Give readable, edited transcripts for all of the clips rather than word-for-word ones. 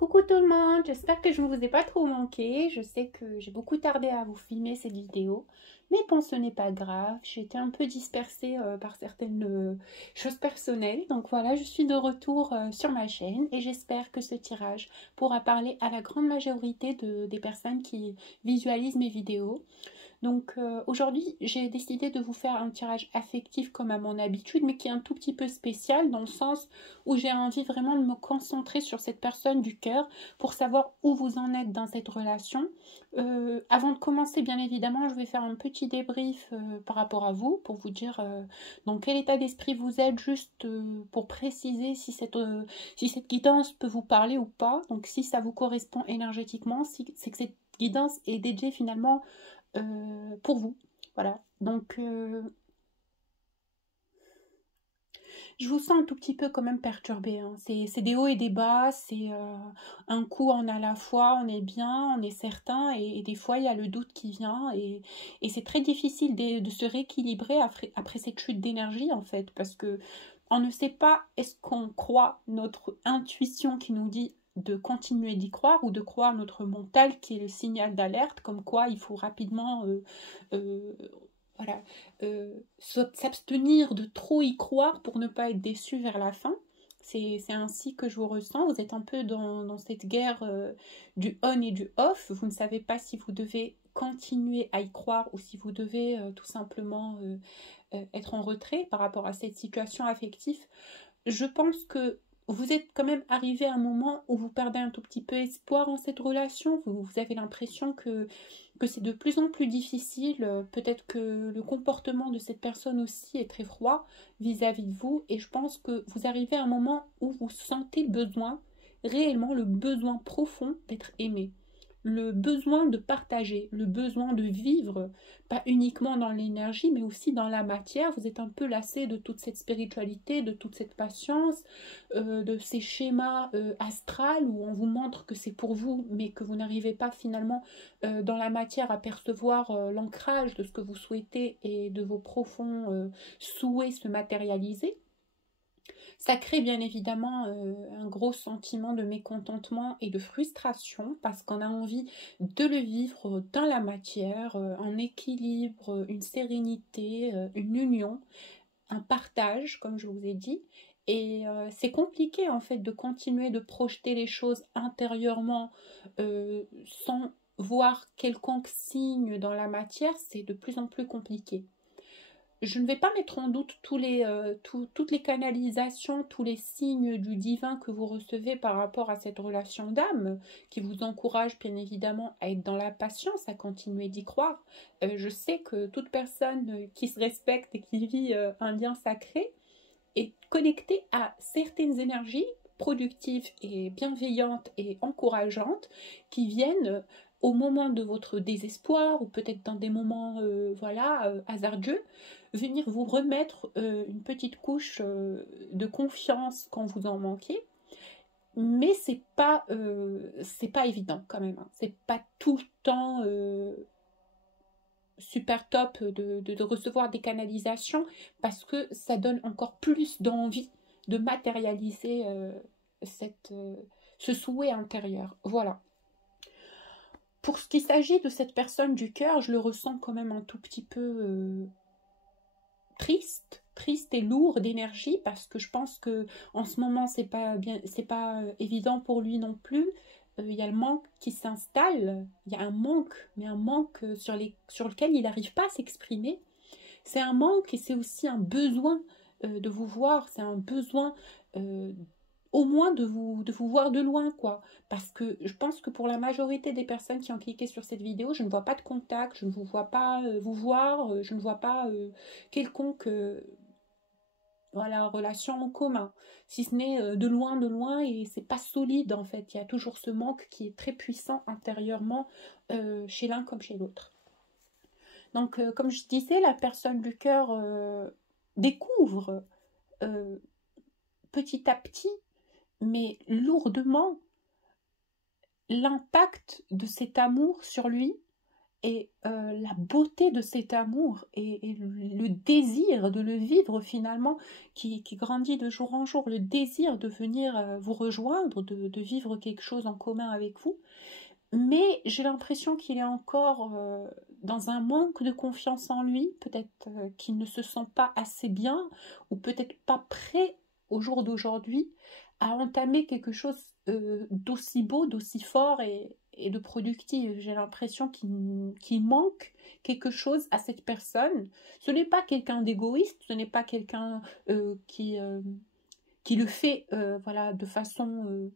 Coucou tout le monde, j'espère que je ne vous ai pas trop manqué. Je sais que j'ai beaucoup tardé à vous filmer cette vidéo, mais bon, ce n'est pas grave. J'ai été un peu dispersée par certaines choses personnelles. Donc voilà, je suis de retour sur ma chaîne et j'espère que ce tirage pourra parler à la grande majorité des personnes qui visualisent mes vidéos. Donc aujourd'hui, j'ai décidé de vous faire un tirage affectif comme à mon habitude, mais qui est un tout petit peu spécial dans le sens où j'ai envie vraiment de me concentrer sur cette personne du cœur pour savoir où vous en êtes dans cette relation. Avant de commencer, bien évidemment, je vais faire un petit débrief par rapport à vous pour vous dire dans quel état d'esprit vous êtes, juste pour préciser si cette guidance peut vous parler ou pas. Donc si ça vous correspond énergétiquement, c'est que cette guidance est dédiée finalement pour vous. Voilà, donc je vous sens un tout petit peu quand même perturbé, hein. C'est des hauts et des bas, c'est un coup on a la foi, on est bien, on est certain, et des fois il y a le doute qui vient, et c'est très difficile de se rééquilibrer après cette chute d'énergie en fait, parce que on ne sait pas, est-ce qu'on croit notre intuition qui nous dit de continuer d'y croire ou de croire notre mental qui est le signal d'alerte, comme quoi il faut rapidement euh, voilà, s'abstenir de trop y croire pour ne pas être déçu vers la fin. C'est ainsi que je vous ressens. Vous êtes un peu dans cette guerre du on et du off. Vous ne savez pas si vous devez continuer à y croire ou si vous devez tout simplement être en retrait par rapport à cette situation affective. Je pense que vous êtes quand même arrivé à un moment où vous perdez un tout petit peu espoir en cette relation. Vous avez l'impression que c'est de plus en plus difficile. Peut-être que le comportement de cette personne aussi est très froid vis-à-vis de vous. Et je pense que vous arrivez à un moment où vous sentez le besoin, réellement le besoin profond d'être aimé. Le besoin de partager, le besoin de vivre, pas uniquement dans l'énergie, mais aussi dans la matière. Vous êtes un peu lassé de toute cette spiritualité, de toute cette patience, de ces schémas astrales où on vous montre que c'est pour vous, mais que vous n'arrivez pas finalement dans la matière à percevoir l'ancrage de ce que vous souhaitez et de vos profonds souhaits se matérialiser. Ça crée bien évidemment un gros sentiment de mécontentement et de frustration parce qu'on a envie de le vivre dans la matière, en équilibre, une sérénité, une union, un partage, comme je vous ai dit. Et c'est compliqué en fait de continuer de projeter les choses intérieurement sans voir quelconque signe dans la matière, c'est de plus en plus compliqué. Je ne vais pas mettre en doute toutes les canalisations, tous les signes du divin que vous recevez par rapport à cette relation d'âme, qui vous encourage bien évidemment à être dans la patience, à continuer d'y croire. Je sais que toute personne qui se respecte et qui vit un lien sacré est connectée à certaines énergies productives et bienveillantes et encourageantes qui viennent au moment de votre désespoir ou peut-être dans des moments hasardeux, venir vous remettre une petite couche de confiance quand vous en manquez. Mais c'est pas évident quand même, hein. C'est pas tout le temps super top de recevoir des canalisations parce que ça donne encore plus d'envie de matérialiser cette, ce souhait intérieur. Voilà. Pour ce qui s'agit de cette personne du cœur, je le ressens quand même un tout petit peu triste et lourd d'énergie parce que je pense que en ce moment c'est pas évident pour lui non plus. Il y a le manque qui s'installe, il y a un manque, mais un manque sur lequel il n'arrive pas à s'exprimer. C'est un manque et c'est aussi un besoin de vous voir, c'est un besoin euh, au moins de vous voir de loin, quoi. Parce que je pense que pour la majorité des personnes qui ont cliqué sur cette vidéo, je ne vois pas de contact, je ne vous vois pas vous voir, je ne vois pas quelconque voilà, relation en commun. Si ce n'est de loin, et c'est pas solide en fait. Il y a toujours ce manque qui est très puissant intérieurement chez l'un comme chez l'autre. Donc, comme je disais, la personne du cœur découvre euh, petit à petit, mais lourdement, l'impact de cet amour sur lui Et la beauté de cet amour et le désir de le vivre finalement qui grandit de jour en jour, le désir de venir vous rejoindre, de vivre quelque chose en commun avec vous. Mais j'ai l'impression qu'il est encore dans un manque de confiance en lui, peut-être qu'il ne se sent pas assez bien ou peut-être pas prêt au jour d'aujourd'hui à entamer quelque chose d'aussi beau, d'aussi fort et de productif. J'ai l'impression qu'il manque quelque chose à cette personne. Ce n'est pas quelqu'un d'égoïste, ce n'est pas quelqu'un qui le fait voilà, de façon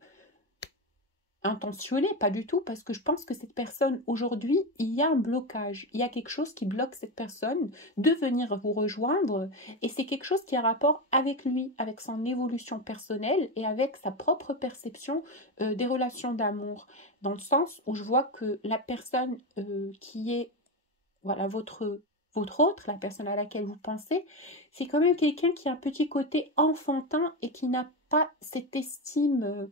intentionnée, pas du tout, parce que je pense que cette personne, aujourd'hui, il y a un blocage, il y a quelque chose qui bloque cette personne de venir vous rejoindre, et c'est quelque chose qui a rapport avec lui, avec son évolution personnelle et avec sa propre perception des relations d'amour, dans le sens où je vois que la personne qui est, voilà, votre autre, la personne à laquelle vous pensez, c'est quand même quelqu'un qui a un petit côté enfantin et qui n'a pas cette estime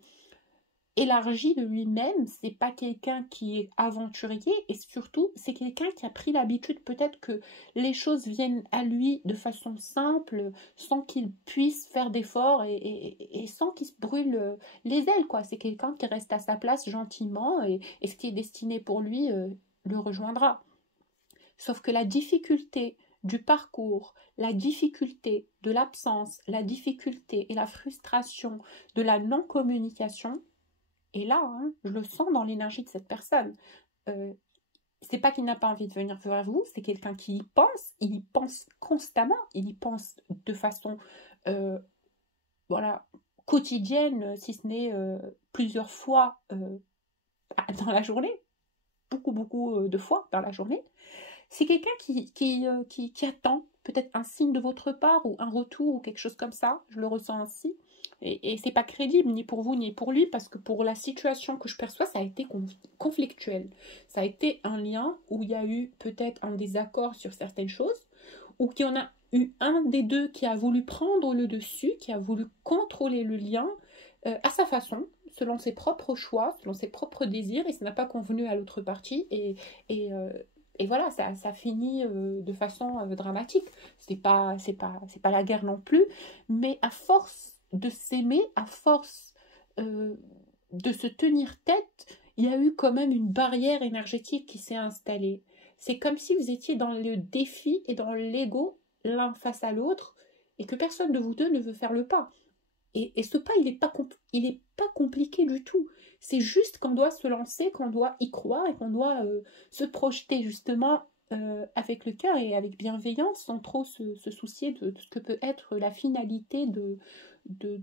élargi de lui-même, c'est pas quelqu'un qui est aventurier et surtout c'est quelqu'un qui a pris l'habitude peut-être que les choses viennent à lui de façon simple sans qu'il puisse faire d'efforts et sans qu'il se brûle les ailes quoi. C'est quelqu'un qui reste à sa place gentiment et ce qui est destiné pour lui le rejoindra. Sauf que la difficulté du parcours, la difficulté de l'absence, la difficulté et la frustration de la non-communication. Et là, hein, je le sens dans l'énergie de cette personne. Euh, c'est pas qu'il n'a pas envie de venir vers vous, c'est quelqu'un qui y pense constamment, il y pense de façon euh, voilà, quotidienne, si ce n'est plusieurs fois dans la journée, beaucoup de fois dans la journée. C'est quelqu'un qui attend peut-être un signe de votre part ou un retour ou quelque chose comme ça, je le ressens ainsi. Et c'est pas crédible ni pour vous ni pour lui parce que pour la situation que je perçois, ça a été conflictuel. Ça a été un lien où il y a eu peut-être un désaccord sur certaines choses ou qu'il y en a eu un des deux qui a voulu prendre le dessus, qui a voulu contrôler le lien à sa façon, selon ses propres choix, selon ses propres désirs et ça n'a pas convenu à l'autre partie et, euh, et voilà, ça finit de façon dramatique. C'est pas la guerre non plus, mais à force de s'aimer, à force euh, de se tenir tête, il y a eu quand même une barrière énergétique qui s'est installée. C'est comme si vous étiez dans le défi et dans l'ego l'un face à l'autre et que personne de vous deux ne veut faire le pas. Et ce pas, il est pas compliqué du tout. C'est juste qu'on doit se lancer, qu'on doit y croire et qu'on doit se projeter justement avec le cœur et avec bienveillance sans trop se soucier de ce que peut être la finalité de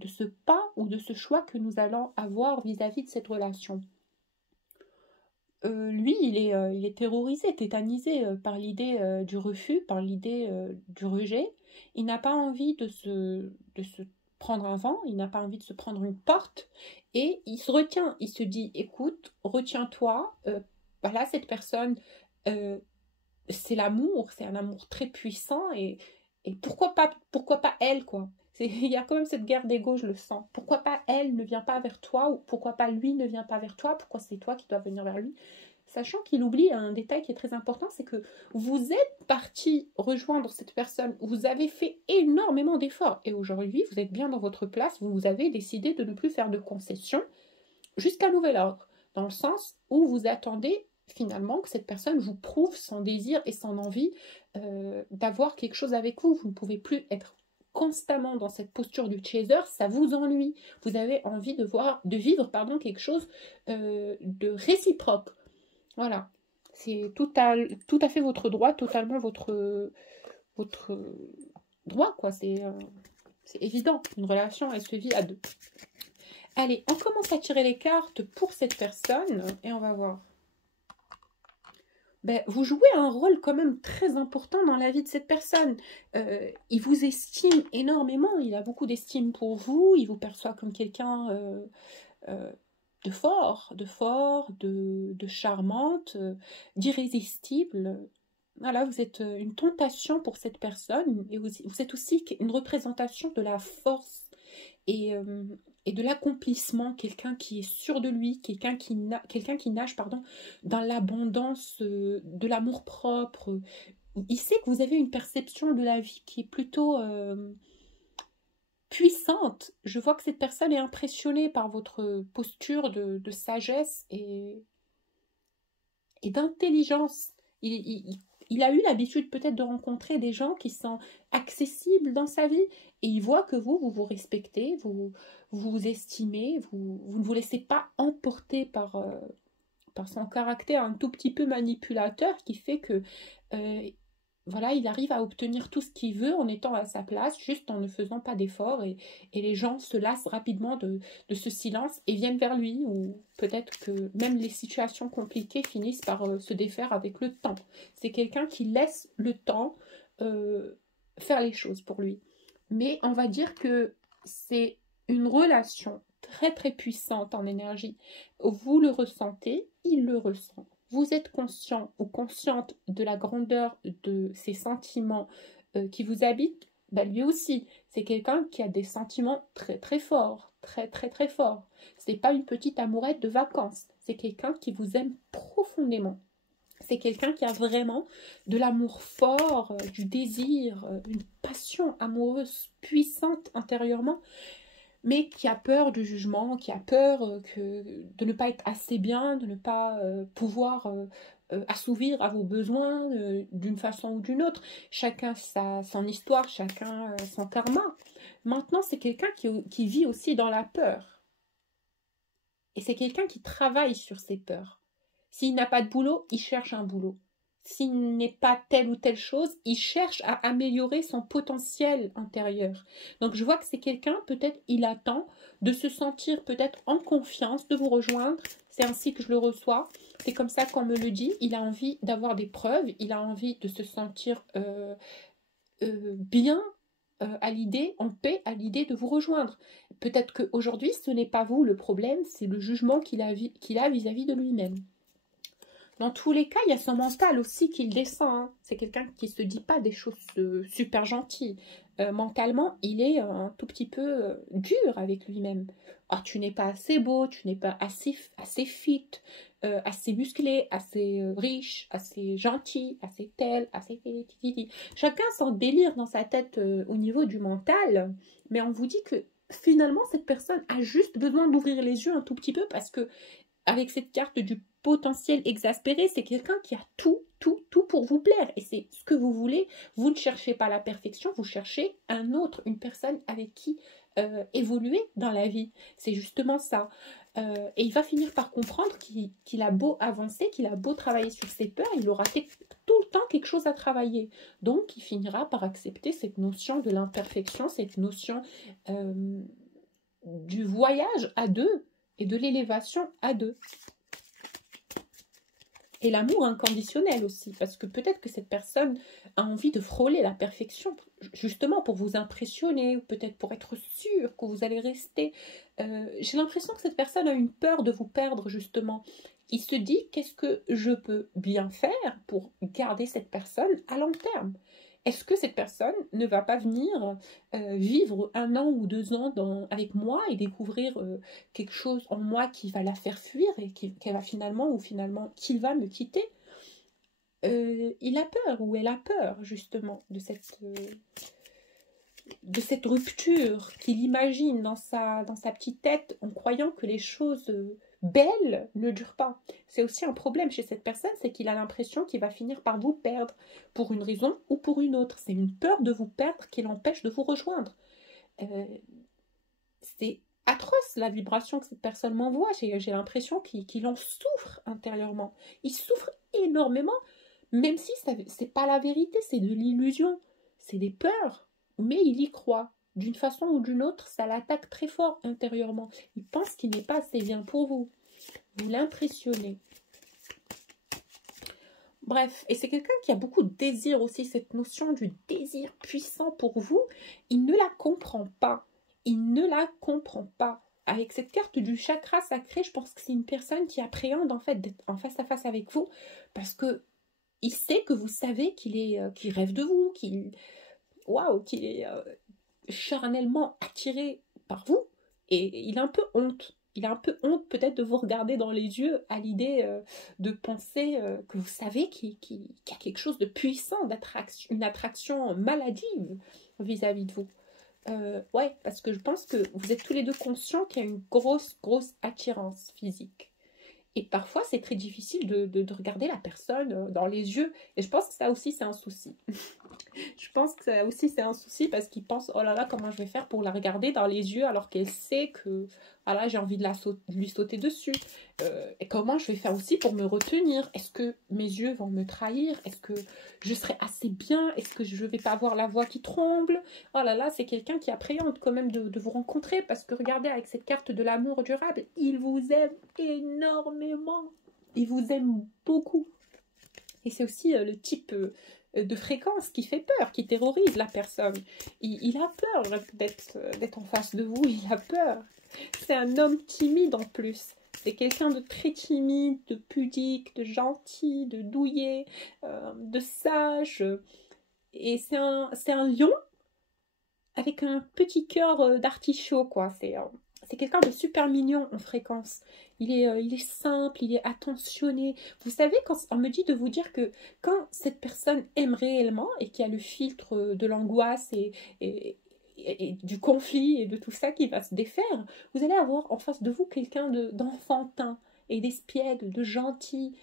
ce pas ou de ce choix que nous allons avoir vis-à-vis de cette relation. Lui, il est terrorisé, tétanisé par l'idée du refus, par l'idée du rejet. Il n'a pas envie de se prendre un vent, il n'a pas envie de se prendre une porte, et il se retient, il se dit, écoute, retiens-toi, voilà, cette personne, euh, c'est l'amour, c'est un amour très puissant, et pourquoi pas elle, quoi. Il y a quand même cette guerre d'ego, je le sens. Pourquoi pas elle ne vient pas vers toi, ou pourquoi pas lui ne vient pas vers toi, pourquoi c'est toi qui dois venir vers lui. Sachant qu'il oublie un détail qui est très important, c'est que vous êtes parti rejoindre cette personne, vous avez fait énormément d'efforts, et aujourd'hui, vous êtes bien dans votre place, vous avez décidé de ne plus faire de concessions jusqu'à nouvel ordre, dans le sens où vous attendez finalement que cette personne vous prouve son désir et son envie d'avoir quelque chose avec vous. Vous ne pouvez plus être constamment dans cette posture du chaser, ça vous ennuie. Vous avez envie de vivre quelque chose de réciproque. Voilà. C'est tout à fait votre droit, totalement votre droit, quoi. C'est évident. Une relation, elle se vit à deux. Allez, on commence à tirer les cartes pour cette personne et on va voir. Ben, vous jouez un rôle quand même très important dans la vie de cette personne. Il vous estime énormément, il a beaucoup d'estime pour vous, il vous perçoit comme quelqu'un de charmante, d'irrésistible. Voilà, vous êtes une tentation pour cette personne et vous êtes aussi une représentation de la force. Et et de l'accomplissement, quelqu'un qui est sûr de lui, quelqu'un qui nage pardon, dans l'abondance de l'amour-propre. Il sait que vous avez une perception de la vie qui est plutôt puissante. Je vois que cette personne est impressionnée par votre posture de sagesse et d'intelligence. Il a eu l'habitude peut-être de rencontrer des gens qui sont accessibles dans sa vie et il voit que vous vous respectez, vous estimez, vous ne vous laissez pas emporter par son caractère un tout petit peu manipulateur qui fait que voilà, il arrive à obtenir tout ce qu'il veut en étant à sa place, juste en ne faisant pas d'efforts et les gens se lassent rapidement de ce silence et viennent vers lui ou peut-être que même les situations compliquées finissent par se défaire avec le temps. C'est quelqu'un qui laisse le temps faire les choses pour lui. Mais on va dire que c'est une relation très très puissante en énergie. Vous le ressentez, il le ressent. Vous êtes conscient ou consciente de la grandeur de ces sentiments qui vous habitent, bah lui aussi, c'est quelqu'un qui a des sentiments très très forts, très très très forts. C'est pas une petite amourette de vacances, c'est quelqu'un qui vous aime profondément. C'est quelqu'un qui a vraiment de l'amour fort, du désir, une passion amoureuse puissante intérieurement, mais qui a peur du jugement, qui a peur de ne pas être assez bien, de ne pas pouvoir assouvir à vos besoins d'une façon ou d'une autre. Chacun son histoire, chacun son karma. Maintenant, c'est quelqu'un qui vit aussi dans la peur. Et c'est quelqu'un qui travaille sur ses peurs. S'il n'a pas de boulot, il cherche un boulot. S'il n'est pas telle ou telle chose, il cherche à améliorer son potentiel intérieur. Donc je vois que c'est quelqu'un, peut-être il attend de se sentir peut-être en confiance, de vous rejoindre. C'est ainsi que je le reçois. C'est comme ça qu'on me le dit. Il a envie d'avoir des preuves, il a envie de se sentir bien à l'idée, en paix à l'idée de vous rejoindre. Peut-être qu'aujourd'hui, ce n'est pas vous le problème, c'est le jugement qu'il a vis-à-vis de lui-même. Dans tous les cas, il y a son mental aussi qui le descend. Hein. C'est quelqu'un qui ne se dit pas des choses super gentilles. Mentalement, il est un tout petit peu dur avec lui-même. Ah, tu n'es pas assez beau, tu n'es pas assez fit, assez musclé, assez riche, assez gentil, assez tel, assez... Chacun s'en délire dans sa tête au niveau du mental. Mais on vous dit que finalement, cette personne a juste besoin d'ouvrir les yeux un tout petit peu parce que avec cette carte du potentiel exaspéré, c'est quelqu'un qui a tout pour vous plaire. Et c'est ce que vous voulez. Vous ne cherchez pas la perfection, vous cherchez un autre, une personne avec qui évoluer dans la vie. C'est justement ça. Et il va finir par comprendre qu'il a beau avancer, qu'il a beau travailler sur ses peurs, il aura tout le temps quelque chose à travailler. Donc, il finira par accepter cette notion de l'imperfection, cette notion du voyage à deux et de l'élévation à deux. Et l'amour inconditionnel aussi, parce que peut-être que cette personne a envie de frôler la perfection, justement pour vous impressionner, ou peut-être pour être sûr que vous allez rester. J'ai l'impression que cette personne a une peur de vous perdre, justement. Il se dit, qu'est-ce que je peux bien faire pour garder cette personne à long terme ? Est-ce que cette personne ne va pas venir vivre 1 an ou 2 ans avec moi et découvrir quelque chose en moi qui va la faire fuir et qu'elle va finalement qu'il va me quitter? Il a peur ou elle a peur justement de cette rupture qu'il imagine dans sa petite tête en croyant que les choses belles ne durent pas. C'est aussi un problème chez cette personne, c'est qu'il a l'impression qu'il va finir par vous perdre pour une raison ou pour une autre. C'est une peur de vous perdre qui l'empêche de vous rejoindre. C'est atroce la vibration que cette personne m'envoie. J'ai l'impression qu'il en souffre intérieurement. Il souffre énormément, même si c'est pas la vérité, c'est de l'illusion. C'est des peurs, mais il y croit. D'une façon ou d'une autre, ça l'attaque très fort intérieurement. Il pense qu'il n'est pas assez bien pour vous. Vous l'impressionnez. Bref, et c'est quelqu'un qui a beaucoup de désir aussi, cette notion du désir puissant pour vous. Il ne la comprend pas. Il ne la comprend pas. Avec cette carte du chakra sacré, je pense que c'est une personne qui appréhende en fait d'être en face à face avec vous parce que il sait que vous savez qu'il rêve de vous, qu'il est charnellement attiré par vous Et il a un peu honte. Il a un peu honte peut-être de vous regarder dans les yeux à l'idée de penser que vous savez qu'il y a quelque chose de puissant, une attraction maladive vis-à-vis de vous. Ouais, parce que je pense que vous êtes tous les deux conscients qu'il y a une grosse, grosse attirance physique. Et parfois, c'est très difficile de regarder la personne dans les yeux. Et je pense que ça aussi, c'est un souci. Je pense que ça aussi, c'est un souci parce qu'il pense, oh là là, comment je vais faire pour la regarder dans les yeux alors qu'elle sait que, ah là, j'ai envie de lui sauter dessus. Et comment je vais faire aussi pour me retenir? Est-ce que mes yeux vont me trahir? Est-ce que je serai assez bien? Est-ce que je ne vais pas avoir la voix qui tremble? Oh là là, c'est quelqu'un qui appréhende quand même de vous rencontrer parce que regardez, avec cette carte de l'amour durable, il vous aime énormément. Il vous aime beaucoup. Et c'est aussi le type de fréquence qui fait peur, qui terrorise la personne. Il a peur d'être en face de vous, il a peur. C'est un homme timide en plus. C'est quelqu'un de très timide, de pudique, de gentil, de douillet, de sage. Et c'est un lion avec un petit cœur d'artichaut, quoi. C'est quelqu'un de super mignon en fréquence. Il est simple, il est attentionné. Vous savez, quand on me dit de vous dire que quand cette personne aime réellement et qu'il y a le filtre de l'angoisse et du conflit et de tout ça qui va se défaire, vous allez avoir en face de vous quelqu'un d'enfantin et d'espiègle, de gentil,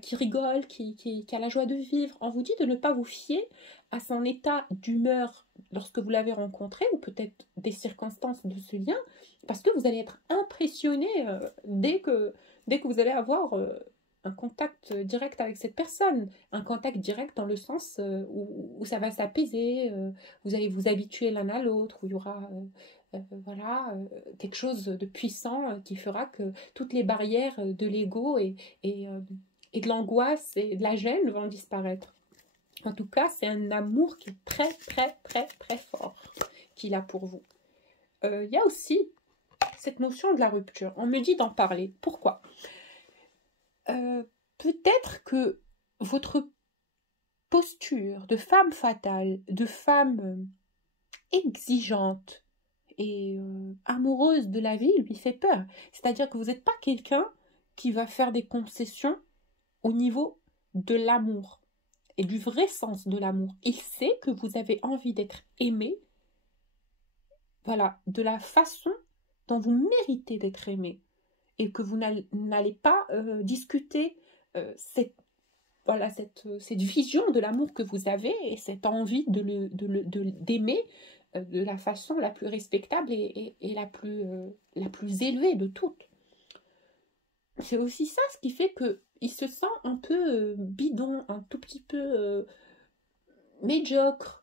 qui rigole, qui a la joie de vivre. On vous dit de ne pas vous fier à son état d'humeur lorsque vous l'avez rencontré, ou peut-être des circonstances de ce lien, parce que vous allez être impressionné dès que vous allez avoir un contact direct avec cette personne. Un contact direct dans le sens où ça va s'apaiser, vous allez vous habituer l'un à l'autre, où il y aura voilà, quelque chose de puissant qui fera que toutes les barrières de l'ego et de l'angoisse et de la gêne vont disparaître. En tout cas, c'est un amour qui est très, très, très, très fort qu'il a pour vous. Il y a aussi cette notion de la rupture. On me dit d'en parler. Pourquoi? Peut-être que votre posture de femme fatale, de femme exigeante et amoureuse de la vie lui fait peur. C'est-à-dire que vous n'êtes pas quelqu'un qui va faire des concessions au niveau de l'amour et du vrai sens de l'amour. Il sait que vous avez envie d'être aimé, voilà, de la façon dont vous méritez d'être aimé, et que vous n'allez pas discuter cette vision de l'amour que vous avez et cette envie d'aimer de la façon la plus respectable et la plus élevée de toutes. C'est aussi ça ce qui fait qu'il se sent un peu bidon, un tout petit peu médiocre.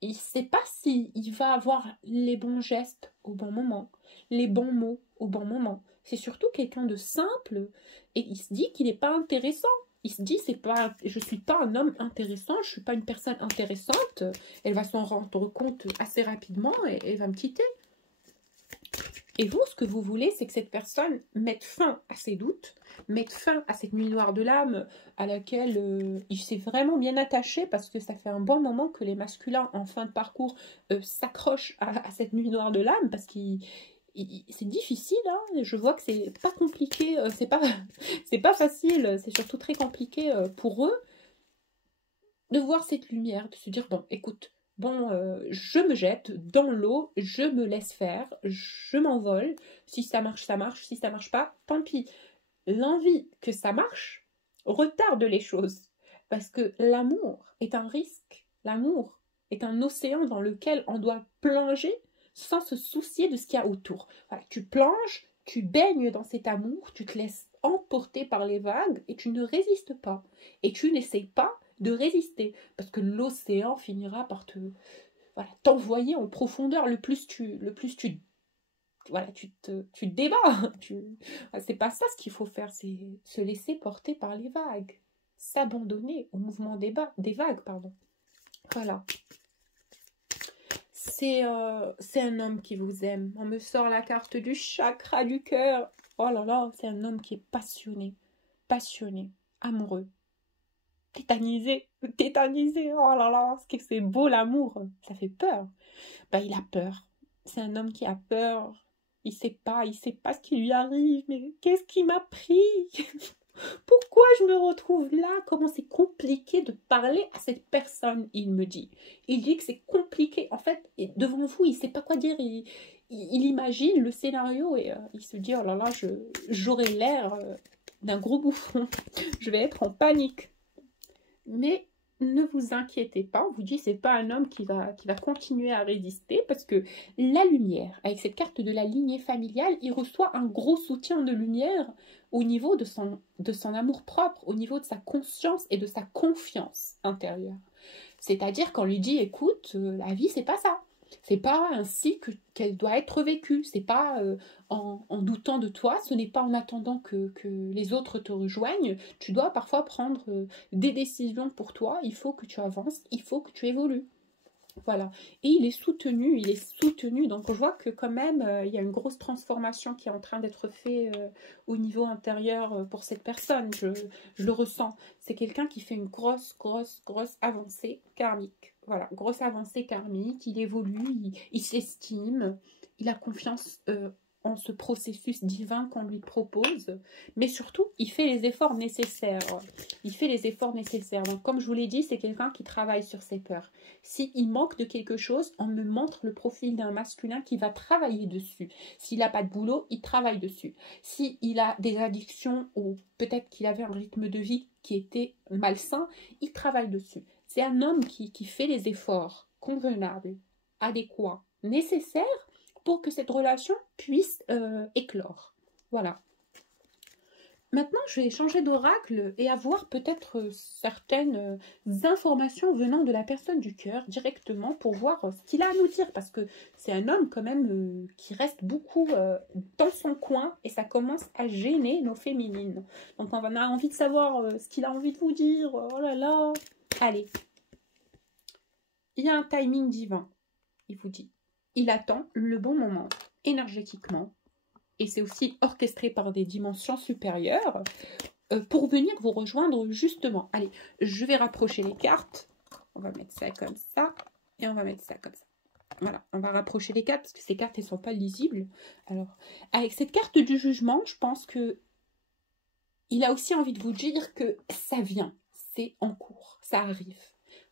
Il ne sait pas s'il va avoir les bons gestes au bon moment, les bons mots au bon moment. C'est surtout quelqu'un de simple et il se dit qu'il n'est pas intéressant. Il se dit, je ne suis pas un homme intéressant, je ne suis pas une personne intéressante. Elle va s'en rendre compte assez rapidement et va me quitter. Et vous, ce que vous voulez, c'est que cette personne mette fin à ses doutes, mette fin à cette nuit noire de l'âme à laquelle il s'est vraiment bien attaché, parce que ça fait un bon moment que les masculins en fin de parcours s'accrochent à cette nuit noire de l'âme, parce que c'est difficile, hein. Je vois que c'est pas compliqué, c'est pas facile, c'est surtout très compliqué pour eux de voir cette lumière, de se dire, bon, écoute, bon, je me jette dans l'eau, je me laisse faire, je m'envole. Si ça marche, si ça marche pas, tant pis. L'envie que ça marche retarde les choses. Parce que l'amour est un risque. L'amour est un océan dans lequel on doit plonger sans se soucier de ce qu'il y a autour. Voilà, tu plonges, tu baignes dans cet amour, tu te laisses emporter par les vagues et tu ne résistes pas. Et tu n'essayes pas de résister, parce que l'océan finira par t'envoyer en profondeur. Le plus tu te débats. C'est pas ça ce qu'il faut faire, c'est se laisser porter par les vagues, s'abandonner au mouvement des vagues, pardon. Voilà. C'est un homme qui vous aime. On me sort la carte du chakra du cœur. Oh là là, c'est un homme qui est passionné, amoureux. Tétanisé, oh là là, c'est beau l'amour, ça fait peur. Il a peur, c'est un homme qui a peur il sait pas ce qui lui arrive, mais qu'est-ce qui m'a pris? Pourquoi je me retrouve là? Comment c'est compliqué de parler à cette personne, il me dit. Il dit que c'est compliqué. En fait, devant vous, il ne sait pas quoi dire. Il imagine le scénario et il se dit, oh là là, j'aurai l'air d'un gros bouffon. Je vais être en panique. Mais ne vous inquiétez pas, on vous dit c'est pas un homme qui va continuer à résister parce que la lumière, avec cette carte de la lignée familiale, il reçoit un gros soutien de lumière au niveau de son amour-propre, au niveau de sa conscience et de sa confiance intérieure. C'est-à-dire qu'on lui dit, écoute, la vie, c'est pas ça. C'est pas ainsi qu'elle doit être vécue. C'est pas en doutant de toi. Ce n'est pas en attendant que les autres te rejoignent. Tu dois parfois prendre des décisions pour toi. Il faut que tu avances. Il faut que tu évolues. Voilà. Et il est soutenu. Il est soutenu. Donc, on voit que quand même, il y a une grosse transformation qui est en train d'être faite au niveau intérieur pour cette personne. Je le ressens. C'est quelqu'un qui fait une grosse avancée karmique. Voilà, grosse avancée karmique. Il évolue, il s'estime, il a confiance en ce processus divin qu'on lui propose. Mais surtout, il fait les efforts nécessaires. Il fait les efforts nécessaires. Donc, comme je vous l'ai dit, c'est quelqu'un qui travaille sur ses peurs. S'il manque de quelque chose, on me montre le profil d'un masculin qui va travailler dessus. S'il n'a pas de boulot, il travaille dessus. S'il a des addictions ou peut-être qu'il avait un rythme de vie qui était malsain, il travaille dessus. C'est un homme qui fait les efforts convenables, adéquats, nécessaires pour que cette relation puisse éclore. Voilà. Maintenant, je vais changer d'oracle et avoir peut-être certaines informations venant de la personne du cœur directement pour voir ce qu'il a à nous dire. Parce que c'est un homme quand même qui reste beaucoup dans son coin et ça commence à gêner nos féminines. Donc on a envie de savoir ce qu'il a envie de vous dire. Oh là là. Allez. Il y a un timing divin, il vous dit. Il attend le bon moment, énergétiquement. Et c'est aussi orchestré par des dimensions supérieures pour venir vous rejoindre justement. Allez, je vais rapprocher les cartes. On va mettre ça comme ça. Et on va mettre ça comme ça. Voilà, on va rapprocher les cartes parce que ces cartes, elles ne sont pas lisibles. Alors, avec cette carte du jugement, je pense que il a aussi envie de vous dire que ça vient. C'est en cours, ça arrive.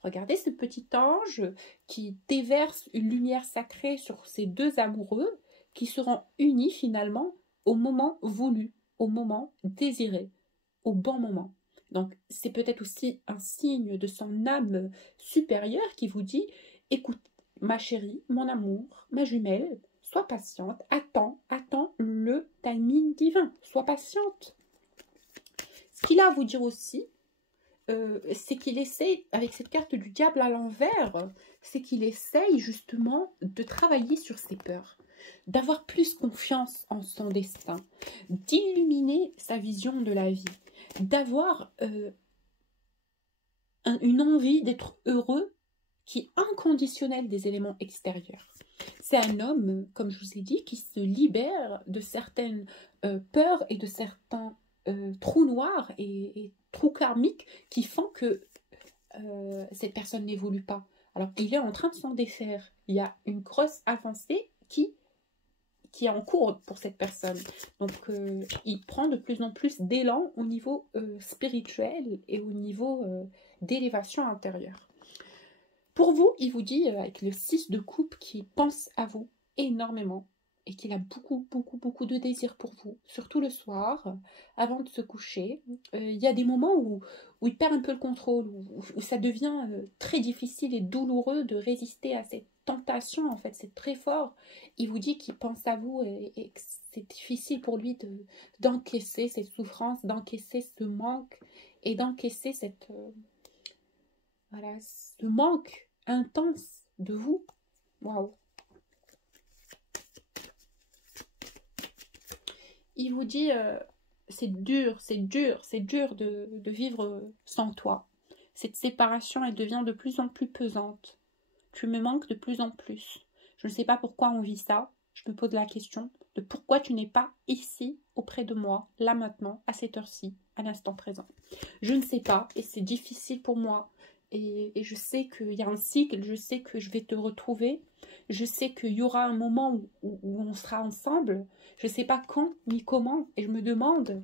Regardez ce petit ange qui déverse une lumière sacrée sur ces deux amoureux qui seront unis finalement au moment voulu, au moment désiré, au bon moment. Donc, c'est peut-être aussi un signe de son âme supérieure qui vous dit « Écoute, ma chérie, mon amour, ma jumelle, sois patiente, attends le timing divin, sois patiente. » Ce qu'il a à vous dire aussi, c'est qu'il essaie, avec cette carte du diable à l'envers, c'est qu'il essaye justement de travailler sur ses peurs, d'avoir plus confiance en son destin, d'illuminer sa vision de la vie, d'avoir une envie d'être heureux qui est inconditionnelle des éléments extérieurs. C'est un homme, comme je vous ai dit, qui se libère de certaines peurs et de certains trous noirs et trous karmiques qui font que cette personne n'évolue pas. Alors il est en train de s'en défaire. Il y a une grosse avancée qui est en cours pour cette personne. Donc il prend de plus en plus d'élan au niveau spirituel et au niveau d'élévation intérieure. Pour vous, il vous dit, avec le 6 de coupe, qu'il pense à vous énormément et qu'il a beaucoup de désir pour vous, surtout le soir, avant de se coucher. Il y a des moments où il perd un peu le contrôle, où ça devient très difficile et douloureux de résister à cette tentation, en fait, c'est très fort. Il vous dit qu'il pense à vous et que c'est difficile pour lui d'encaisser cette souffrance, d'encaisser ce manque et d'encaisser cette... voilà, ce manque intense de vous. Waouh. Il vous dit, c'est dur de vivre sans toi. Cette séparation, elle devient de plus en plus pesante. Tu me manques de plus en plus. Je ne sais pas pourquoi on vit ça. Je me pose la question de pourquoi tu n'es pas ici, auprès de moi, là maintenant, à cette heure-ci, à l'instant présent. Je ne sais pas, et c'est difficile pour moi. et je sais qu'il y a un cycle, je sais que je vais te retrouver, je sais qu'il y aura un moment où on sera ensemble, je ne sais pas quand ni comment, et je me demande,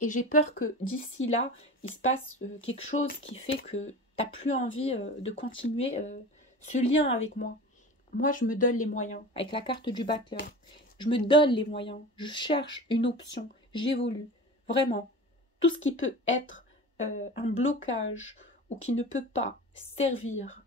et j'ai peur que d'ici là, il se passe quelque chose qui fait que tu n'as plus envie de continuer ce lien avec moi. Moi, je me donne les moyens, avec la carte du battleur. Je me donne les moyens, je cherche une option, j'évolue, vraiment. Tout ce qui peut être un blocage ou qui ne peut pas servir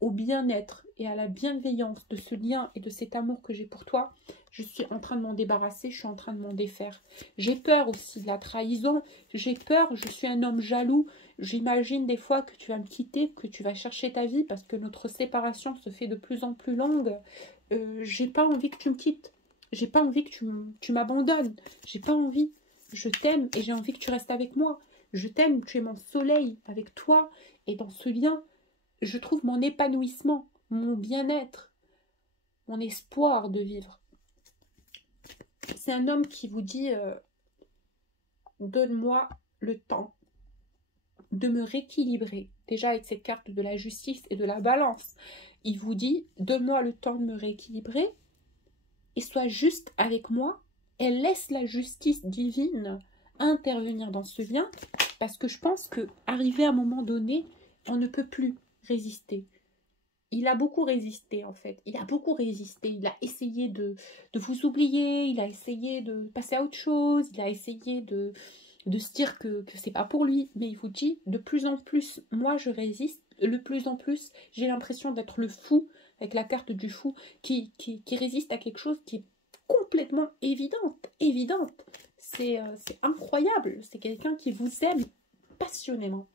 au bien-être et à la bienveillance de ce lien et de cet amour que j'ai pour toi, je suis en train de m'en débarrasser, je suis en train de m'en défaire. J'ai peur aussi de la trahison, j'ai peur, je suis un homme jaloux, j'imagine des fois que tu vas me quitter, que tu vas chercher ta vie parce que notre séparation se fait de plus en plus longue. J'ai pas envie que tu me quittes, j'ai pas envie que tu m'abandonnes, j'ai pas envie, je t'aime et j'ai envie que tu restes avec moi. Je t'aime, tu es mon soleil avec toi et dans ce lien, je trouve mon épanouissement, mon bien-être, mon espoir de vivre. C'est un homme qui vous dit donne-moi le temps de me rééquilibrer. Déjà avec cette carte de la justice et de la balance, il vous dit donne-moi le temps de me rééquilibrer et sois juste avec moi et laisse la justice divine intervenir dans ce lien parce que je pense que arrivé à un moment donné, on ne peut plus résister. Il a beaucoup résisté en fait, il a beaucoup résisté, il a essayé de vous oublier, il a essayé de passer à autre chose, il a essayé de se dire que c'est pas pour lui, mais il vous dit de plus en plus, moi je résiste, de plus en plus j'ai l'impression d'être le fou, avec la carte du fou, qui résiste à quelque chose qui est complètement évidente. C'est incroyable, c'est quelqu'un qui vous aime passionnément.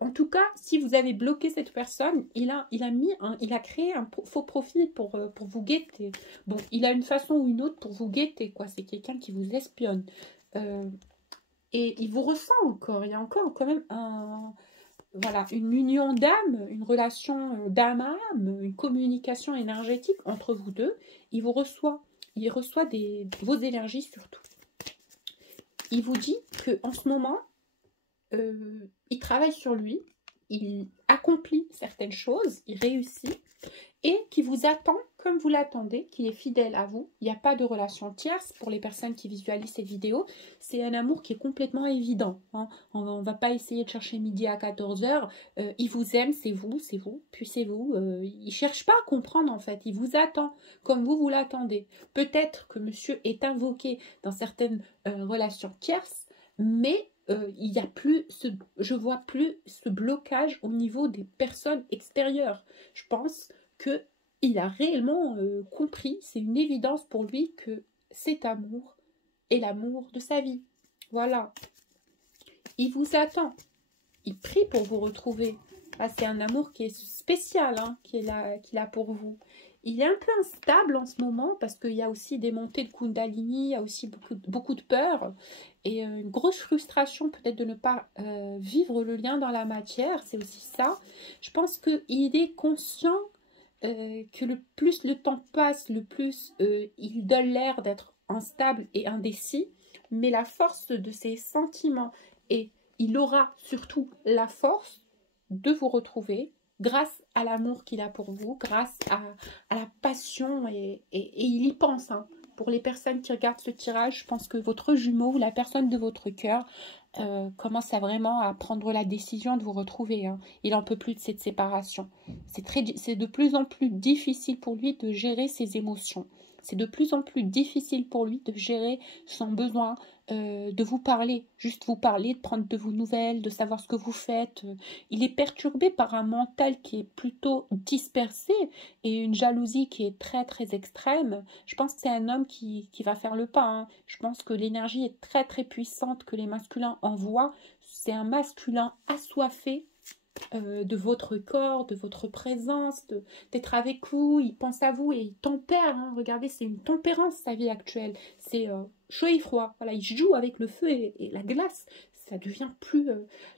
En tout cas, si vous avez bloqué cette personne, il a créé un faux profil pour vous guetter. Bon, il a une façon ou une autre pour vous guetter, quoi. C'est quelqu'un qui vous espionne. Et il vous ressent encore. Il y a encore quand même voilà, une union d'âme, une relation d'âme à âme, une communication énergétique entre vous deux. Il vous reçoit. Il reçoit vos énergies surtout. Il vous dit qu'en ce moment, il travaille sur lui, il accomplit certaines choses, il réussit, et qui vous attend comme vous l'attendez, qui est fidèle à vous. Il n'y a pas de relation tierce pour les personnes qui visualisent cette vidéo. C'est un amour qui est complètement évident. Hein. On ne va pas essayer de chercher midi à 14 h. Il vous aime, c'est vous, puis c'est vous. Il ne cherche pas à comprendre en fait. Il vous attend comme vous l'attendez. Peut-être que monsieur est invoqué dans certaines relations tierces, mais il y a plus je vois plus ce blocage au niveau des personnes extérieures. Je pense que il a réellement compris, c'est une évidence pour lui que cet amour est l'amour de sa vie. Voilà. Il vous attend. Il prie pour vous retrouver. Ah, c'est un amour qui est spécial, hein, qu'il a pour vous. Il est un peu instable en ce moment parce qu'il y a aussi des montées de Kundalini, il y a aussi beaucoup de peur et une grosse frustration peut-être de ne pas vivre le lien dans la matière, c'est aussi ça. Je pense qu'il est conscient que le plus le temps passe, le plus il donne l'air d'être instable et indécis, mais la force de ses sentiments et il aura surtout la force de vous retrouver grâce à l'amour qu'il a pour vous, grâce à la passion et il y pense. Hein. Pour les personnes qui regardent ce tirage, je pense que votre jumeau ou la personne de votre cœur commence vraiment à prendre la décision de vous retrouver. Hein. Il n'en peut plus de cette séparation. C'est de plus en plus difficile pour lui de gérer ses émotions. C'est de plus en plus difficile pour lui de gérer son besoin de vous parler, juste vous parler, de prendre de vos nouvelles, de savoir ce que vous faites. Il est perturbé par un mental qui est plutôt dispersé et une jalousie qui est très très extrême. Je pense que c'est un homme qui va faire le pas. Hein. Je pense que l'énergie est très très puissante que les masculins envoient. C'est un masculin assoiffé de votre corps, de votre présence, d'être avec vous, il pense à vous et il tempère. Hein. Regardez, c'est une tempérance sa vie actuelle. C'est chaud et froid. Voilà, il joue avec le feu et la glace. Ça devient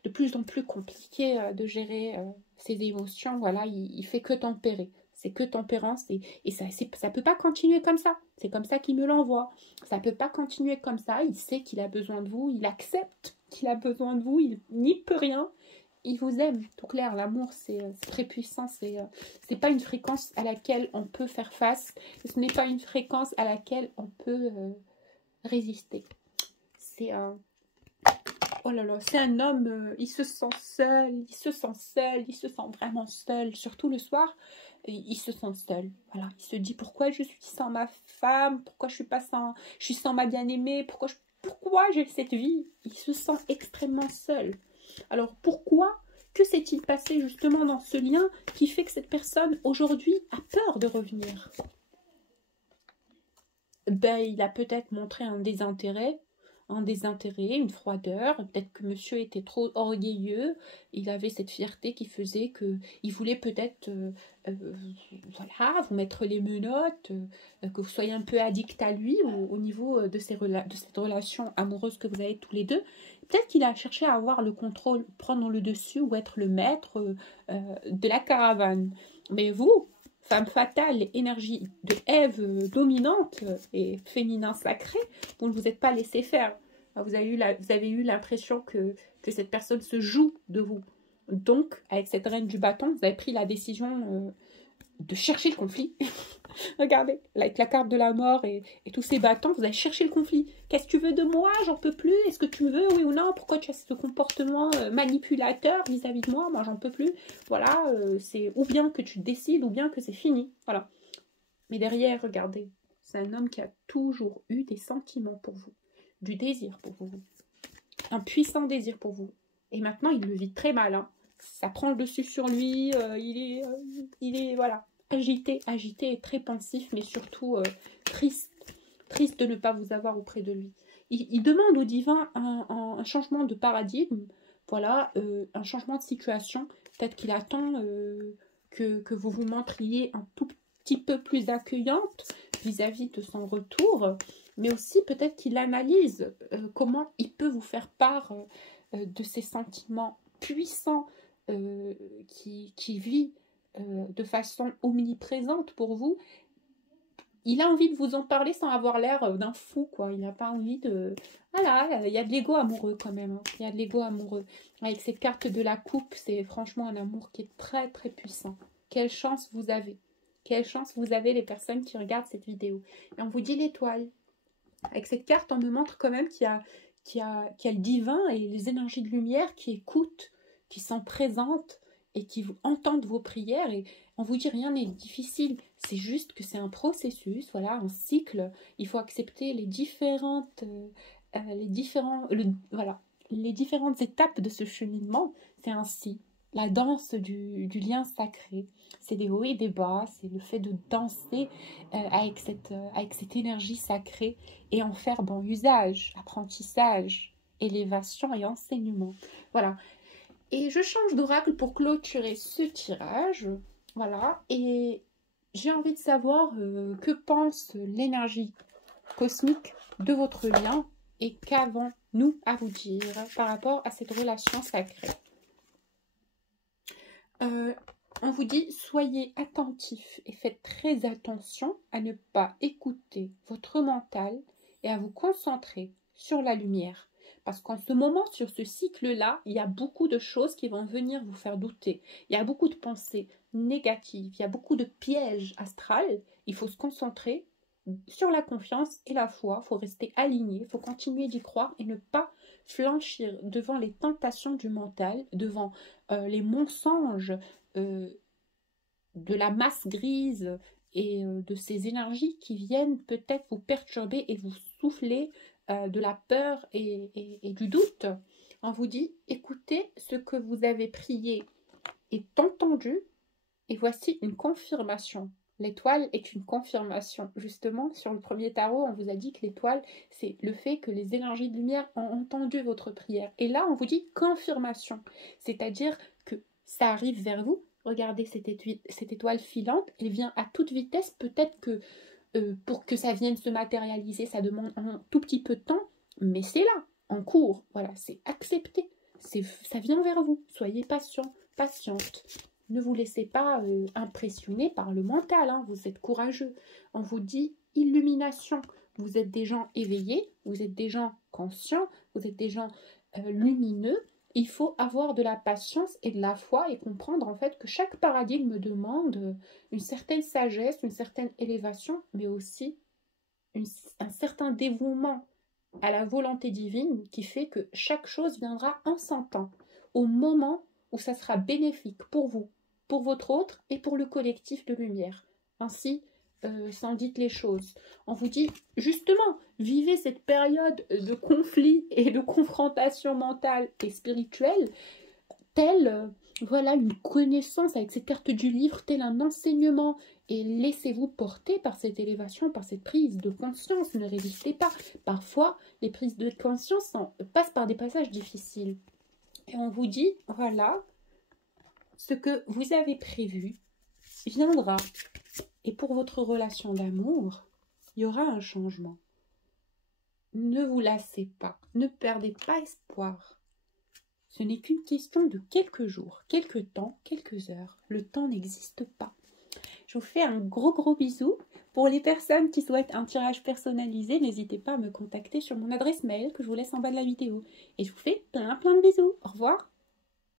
de plus en plus compliqué de gérer ses émotions. Voilà, il fait que tempérer. C'est que tempérance et ça peut pas continuer comme ça. C'est comme ça qu'il me l'envoie. Ça peut pas continuer comme ça. Il sait qu'il a besoin de vous. Il accepte qu'il a besoin de vous. Il n'y peut rien. il vous aime, tout clair. L'amour, c'est très puissant. C'est pas une fréquence à laquelle on peut faire face. Ce n'est pas une fréquence à laquelle on peut résister. C'est un... Oh là là, c'est un homme, il se sent seul, il se sent seul, il se sent vraiment seul, surtout le soir, il se sent seul. Voilà, il se dit pourquoi je suis sans ma femme, pourquoi je suis pas sans, je suis sans ma bien-aimée, pourquoi j'ai cette vie. Il se sent extrêmement seul. Alors pourquoi? Que s'est-il passé justement dans ce lien qui fait que cette personne aujourd'hui a peur de revenir? Ben, il a peut-être montré un désintérêt, une froideur. Peut-être que monsieur était trop orgueilleux. Il avait cette fierté qui faisait que il voulait peut-être voilà, vous mettre les menottes, que vous soyez un peu addict à lui au niveau de cette relation amoureuse que vous avez tous les deux. Peut-être qu'il a cherché à avoir le contrôle, prendre le dessus ou être le maître de la caravane. Mais vous, femme fatale, énergie de Ève dominante et féminin sacré, vous ne vous êtes pas laissé faire. Vous avez eu l'impression que cette personne se joue de vous. Donc, avec cette reine du bâton, vous avez pris la décision de chercher le conflit. Regardez, avec la carte de la mort et tous ces bâtons, vous avez cherché le conflit. Qu'est-ce que tu veux de moi? J'en peux plus. Est-ce que tu me veux, oui ou non? Pourquoi tu as ce comportement manipulateur vis-à-vis de moi? Moi, j'en peux plus. Voilà, c'est ou bien que tu décides, ou bien que c'est fini. Voilà. Mais derrière, regardez, c'est un homme qui a toujours eu des sentiments pour vous, du désir pour vous, un puissant désir pour vous. Et maintenant, il le vit très mal. Hein. Ça prend le dessus sur lui. Il est, voilà, agité et très pensif, mais surtout triste de ne pas vous avoir auprès de lui. Il demande au divin un changement de paradigme, voilà, un changement de situation. Peut-être qu'il attend que vous vous montriez un tout petit peu plus accueillante vis-à-vis de son retour, mais aussi peut-être qu'il analyse comment il peut vous faire part de ces sentiments puissants qui vit de façon omniprésente pour vous. Il a envie de vous en parler sans avoir l'air d'un fou, quoi. Il n'a pas envie de... Voilà, il y a de l'ego amoureux quand même. Hein. Il y a de l'ego amoureux. Avec cette carte de la coupe, c'est franchement un amour qui est très, très puissant. Quelle chance vous avez. Quelle chance vous avez, les personnes qui regardent cette vidéo. Et on vous dit l'étoile. Avec cette carte, on me montre quand même qu'il y a le divin et les énergies de lumière qui écoutent, qui sont présentes et qui vous entendent vos prières. Et on vous dit rien n'est difficile, c'est juste que c'est un processus, voilà, un cycle. Il faut accepter les différentes étapes de ce cheminement. C'est ainsi. La danse du lien sacré. C'est des hauts et des bas, c'est le fait de danser avec cette énergie sacrée et en faire bon usage, apprentissage, élévation et enseignement. Voilà. Et je change d'oracle pour clôturer ce tirage. Voilà. Et j'ai envie de savoir que pense l'énergie cosmique de votre lien et qu'avons-nous à vous dire par rapport à cette relation sacrée. On vous dit, soyez attentifs et faites très attention à ne pas écouter votre mental et à vous concentrer sur la lumière. Parce qu'en ce moment, sur ce cycle-là, il y a beaucoup de choses qui vont venir vous faire douter. Il y a beaucoup de pensées négatives, il y a beaucoup de pièges astrales. Il faut se concentrer sur la confiance et la foi. Il faut rester aligné, il faut continuer d'y croire et ne pas flanchir devant les tentations du mental, devant les mensonges de la masse grise et de ces énergies qui viennent peut-être vous perturber et vous souffler de la peur et du doute. On vous dit, écoutez, ce que vous avez prié est entendu et voici une confirmation. L'étoile est une confirmation. Justement, sur le premier tarot, on vous a dit que l'étoile, c'est le fait que les énergies de lumière ont entendu votre prière. Et là, on vous dit confirmation. C'est-à-dire que ça arrive vers vous. Regardez cette étoile filante. Elle vient à toute vitesse. Peut-être que pour que ça vienne se matérialiser, ça demande un tout petit peu de temps. Mais c'est là, en cours. Voilà, c'est accepté. Ça vient vers vous. Soyez patient, patiente. Ne vous laissez pas impressionner par le mental, hein. Vous êtes courageux. On vous dit illumination. Vous êtes des gens éveillés, vous êtes des gens conscients, vous êtes des gens lumineux. il faut avoir de la patience et de la foi et comprendre en fait que chaque paradigme demande une certaine sagesse, une certaine élévation, mais aussi un certain dévouement à la volonté divine qui fait que chaque chose viendra en son temps, au moment où ça sera bénéfique pour vous, pour votre autre et pour le collectif de lumière. Ainsi, s'en dites les choses. On vous dit, justement, vivez cette période de conflit et de confrontation mentale et spirituelle, telle, voilà, une connaissance avec ces cartes du livre, tel un enseignement, et laissez-vous porter par cette élévation, par cette prise de conscience, ne résistez pas. Parfois, les prises de conscience passent par des passages difficiles. Et on vous dit, voilà, ce que vous avez prévu viendra. Et pour votre relation d'amour, il y aura un changement. Ne vous lassez pas, ne perdez pas espoir. Ce n'est qu'une question de quelques jours, quelques temps, quelques heures. Le temps n'existe pas. Je vous fais un gros bisou. Pour les personnes qui souhaitent un tirage personnalisé, n'hésitez pas à me contacter sur mon adresse mail que je vous laisse en bas de la vidéo. Et je vous fais plein de bisous. Au revoir.